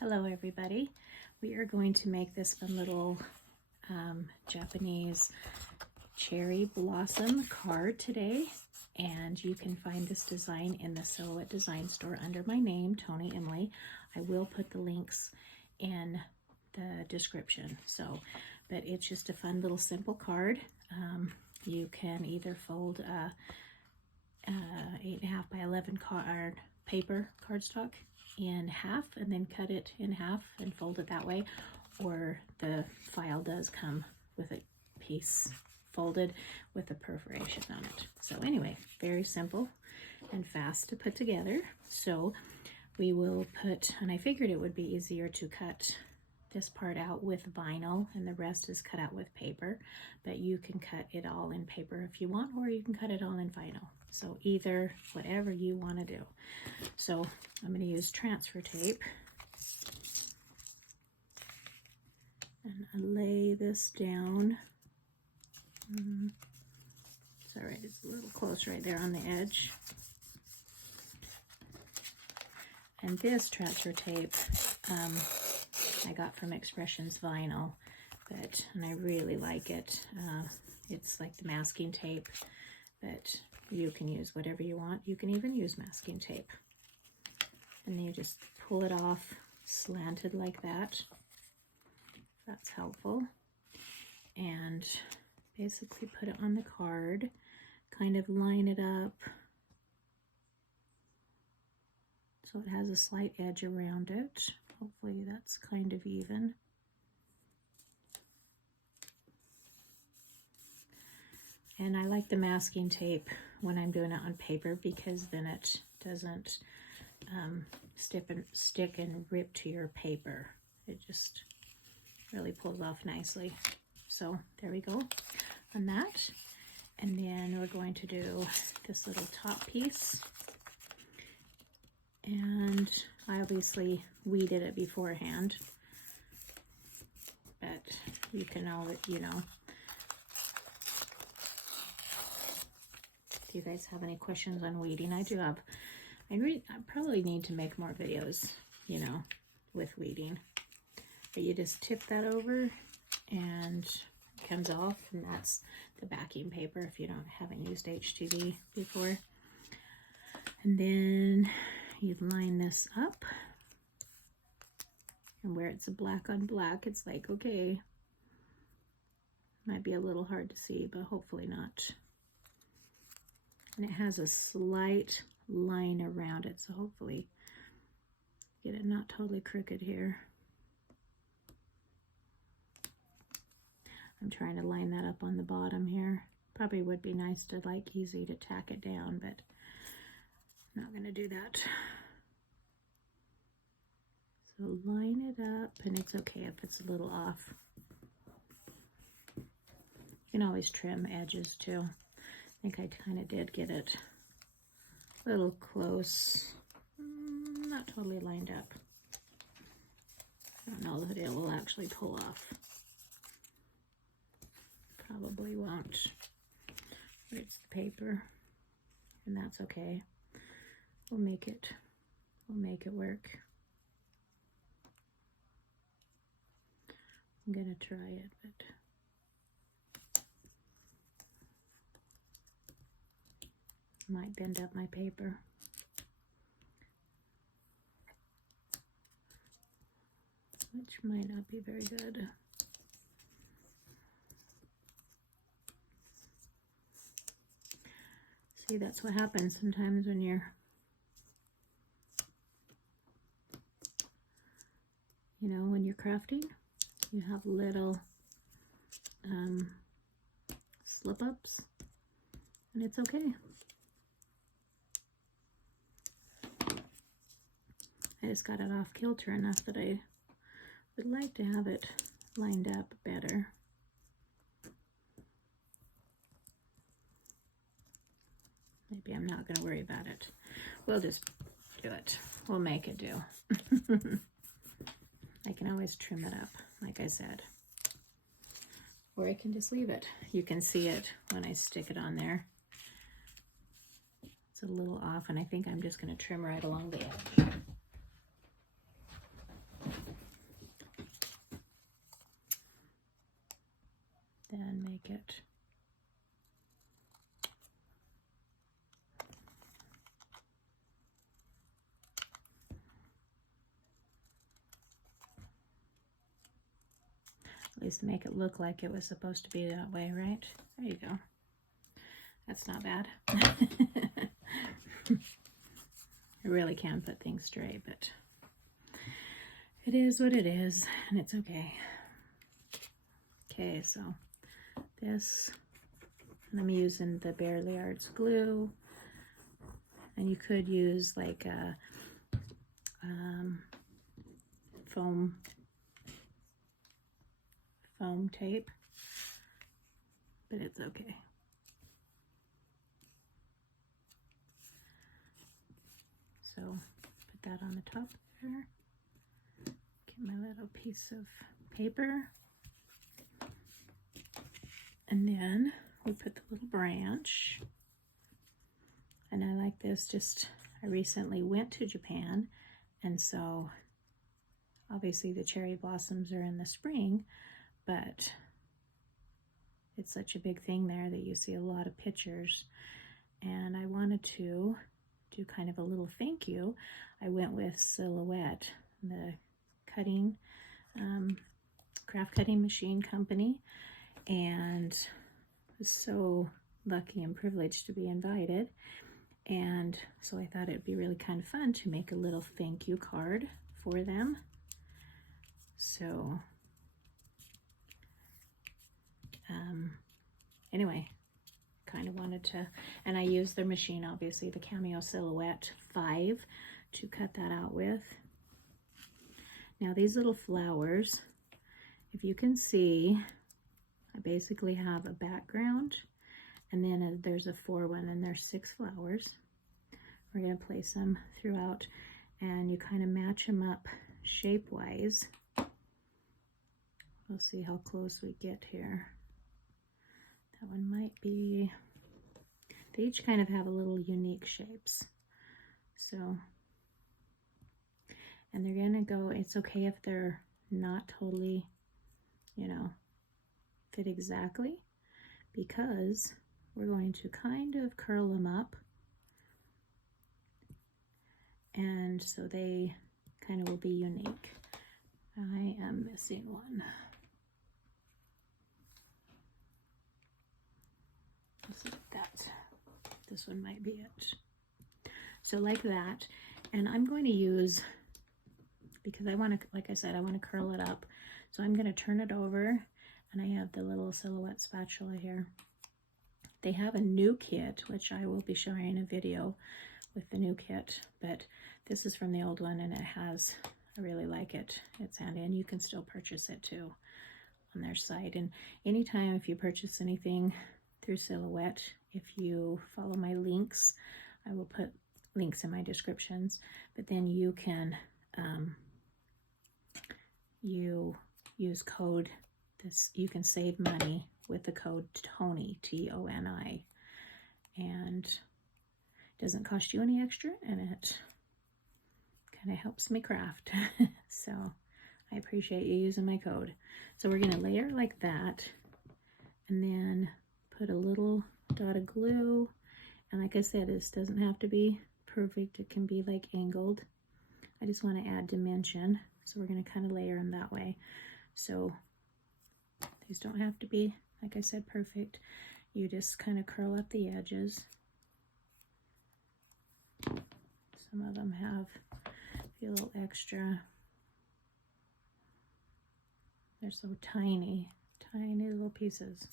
Hello everybody. We are going to make this fun little Japanese cherry blossom card today, and you can find this design in the Silhouette Design Store under my name, Toni Emily. I will put the links in the description. But it's just a fun little simple card. You can either fold a 8.5 by 11 card paper cardstock in half and then cut it in half and fold it that way, or the file does come with a piece folded with a perforation on it. So anyway, very simple and fast to put together. So we will put, and I figured it would be easier to cut this part out with vinyl and the rest is cut out with paper, but you can cut it all in paper if you want, or you can cut it all in vinyl. So either, whatever you want to do. So I'm going to use transfer tape and I lay this down. It's all right, it's a little close right there on the edge. And this transfer tape I got from Expressions Vinyl, and I really like it. It's like the masking tape, but you can use whatever you want. You can even use masking tape. And then you just pull it off slanted like that. That's helpful. And basically put it on the card, kind of line it up so it has a slight edge around it. Hopefully that's kind of even. And I like the masking tape when I'm doing it on paper because then it doesn't stick and rip to your paper. It just really pulls off nicely. So there we go on that. And then we're going to do this little top piece. And I obviously weeded it beforehand, but you can always, if you guys have any questions on weeding, I do have, I probably need to make more videos, with weeding. But you just tip that over and it comes off, and that's the backing paper if you haven't used HTV before. And then you line this up, and where it's a black on black, it's like, okay, might be a little hard to see, but hopefully not. And it has a slight line around it, so hopefully get it not totally crooked here. I'm trying to line that up on the bottom here. Probably would be nice to easy to tack it down, but I'm not going to do that. So line it up, and it's okay if it's a little off. You can always trim edges too. I think I kind of did get it a little close. Not totally lined up. I don't know that it will actually pull off. Probably won't. But it's the paper, and that's okay. We'll make it work. I'm gonna try it, but might bend up my paper. Which might not be very good. See, that's what happens sometimes when you're, when you're crafting. You have little slip-ups, and it's okay. I just got it off kilter enough that I would like to have it lined up better. Maybe I'm not going to worry about it. We'll just do it. We'll make it do. I can always trim it up, like I said. Or I can just leave it. You can see it when I stick it on there. It's a little off, and I think I'm just going to trim right along the edge. make it. At least make it look like it was supposed to be that way, right? There you go. That's not bad. I really can put things straight, but it is what it is, and it's okay. Okay, so this, and I'm using the Barely Arts glue, and you could use like a foam tape, but it's okay. So put that on the top there. Get my little piece of paper. And then we put the little branch. And I like this, just, I recently went to Japan, and so obviously the cherry blossoms are in the spring, but it's such a big thing there that you see a lot of pictures. And I wanted to do kind of a little thank you. I went with Silhouette, the cutting, craft cutting machine company, and was so lucky and privileged to be invited. And so I thought it'd be really kind of fun to make a little thank you card for them. So anyway, kind of wanted to, and I used their machine, obviously the Cameo Silhouette 5 to cut that out with. Now these little flowers, if you can see, I basically have a background, and then there's a 4 one, and there's 6 flowers. We're going to place them throughout, and you kind of match them up shape-wise. We'll see how close we get here. That one might be, they each kind of have a little unique shapes. So, and they're going to go, it's okay if they're not totally, you know, fit exactly, because we're going to kind of curl them up, and so they kind of will be unique. I am missing one. Let's look at that. This one might be it. So like that, and I'm going to use, because I want to, like I said, I want to curl it up. So I'm going to turn it over, and I have the little Silhouette spatula here. They have a new kit, which I will be showing a video with the new kit, but this is from the old one, and it has, I really like it. It's handy, and you can still purchase it too on their site. And anytime if you purchase anything through Silhouette, if you follow my links, I will put links in my descriptions, but then you can you use code this, you can save money with the code Toni, T-O-N-I, and it doesn't cost you any extra, and it kind of helps me craft. So I appreciate you using my code. So we're going to layer like that, and then put a little dot of glue. And like I said, this doesn't have to be perfect. It can be like angled. I just want to add dimension. So we're going to kind of layer them that way. So these don't have to be, like I said, perfect. You just kind of curl up the edges. Some of them have a little extra. They're so tiny, tiny little pieces.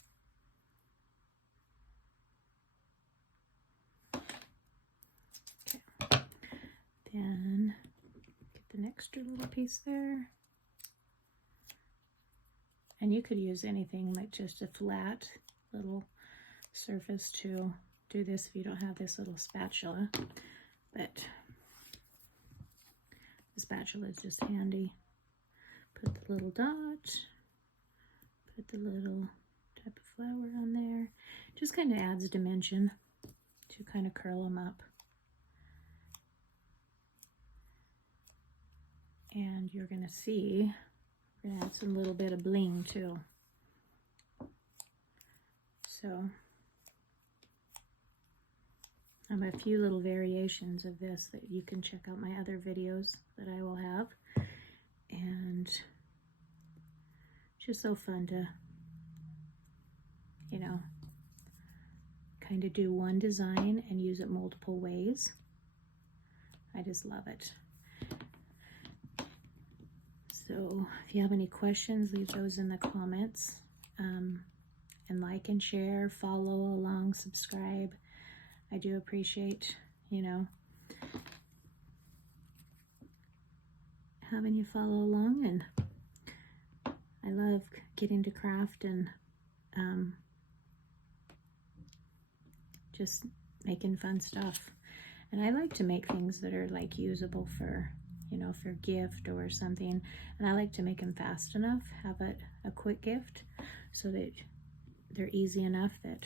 Okay. Then get an extra little piece there. And you could use anything, like just a flat little surface to do this if you don't have this little spatula. But the spatula is just handy. Put the little dot, put the little type of flower on there. Just kind of adds dimension to kind of curl them up. And you're going to see, we're going to add some little bit of bling too. So I have a few little variations of this that you can check out my other videos that I will have. And it's just so fun to, you know, kind of do one design and use it multiple ways. I just love it. So if you have any questions, leave those in the comments. And like and share, follow along, subscribe. I do appreciate, you know, having you follow along, and I love getting to craft and just making fun stuff. And I like to make things that are like usable for, you know, for gift or something. And I like to make them fast enough, have it a quick gift, so that they're easy enough that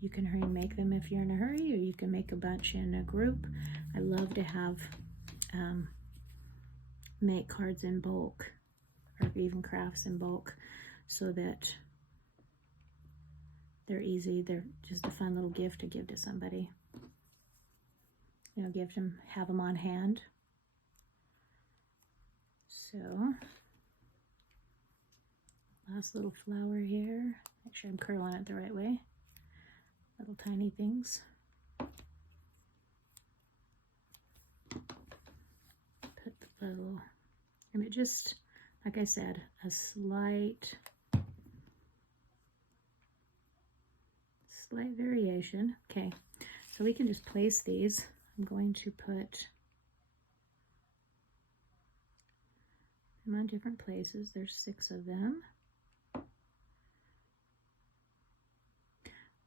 you can hurry and make them if you're in a hurry, or you can make a bunch in a group. I love to have make cards in bulk, or even crafts in bulk, so that they're easy. They're just a fun little gift to give to somebody. You know, give them, have them on hand. So, last little flower here. Make sure I'm curling it the right way. Little tiny things. Put the little, and it just, like I said, a slight variation. Okay, so we can just place these. I'm going to put them on different places. There's 6 of them.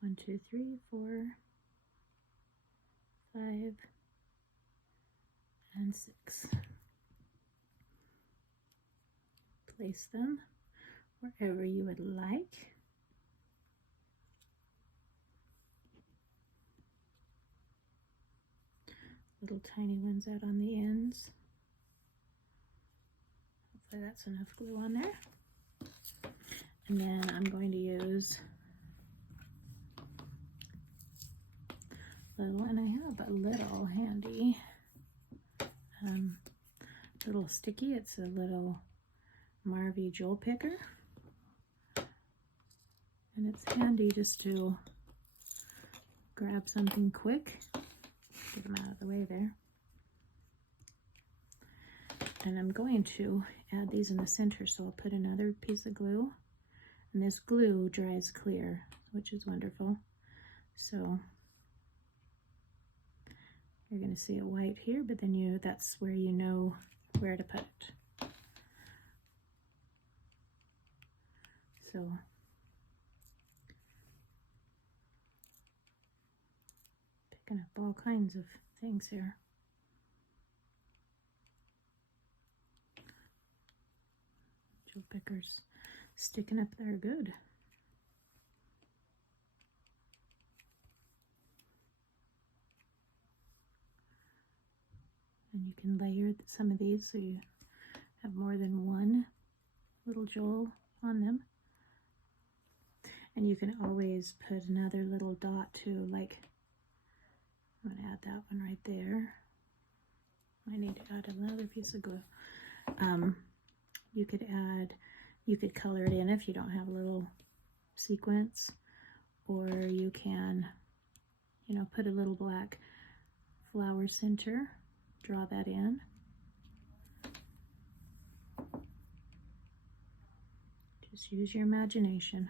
1, 2, 3, 4, 5, and 6. Place them wherever you would like. Little tiny ones out on the ends. Hopefully that's enough glue on there. And then I'm going to use little, and I have a little handy little sticky. It's a little Marvy jewel picker, and it's handy just to grab something quick. Get them out of the way there. And I'm going to add these in the center, so I'll put another piece of glue, and this glue dries clear, which is wonderful. So you're going to see it white here, but then that's where you know where to put it. So picking up all kinds of things here. Jewel pickers sticking up there good. And you can layer some of these so you have more than one little jewel on them. And you can always put another little dot too, like I'm going to add that one right there. I need to add another piece of glue. You could color it in if you don't have a little sequence, or you can, you know, put a little black flower center, draw that in. Just use your imagination.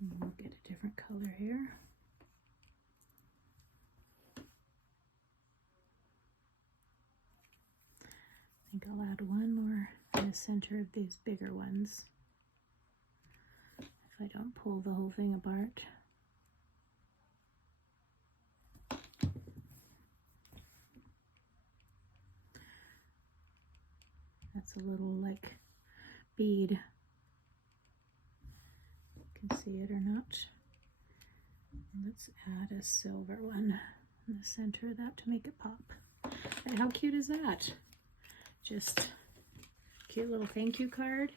And we'll get a different color here. I think I'll add one more in the center of these bigger ones, if I don't pull the whole thing apart. That's a little like bead. You can see it or not. Let's add a silver one in the center of that to make it pop. And how cute is that? Just cute little thank you card.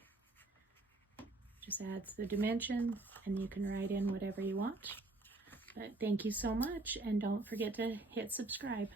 Just adds the dimensions, and you can write in whatever you want. But thank you so much, and don't forget to hit subscribe.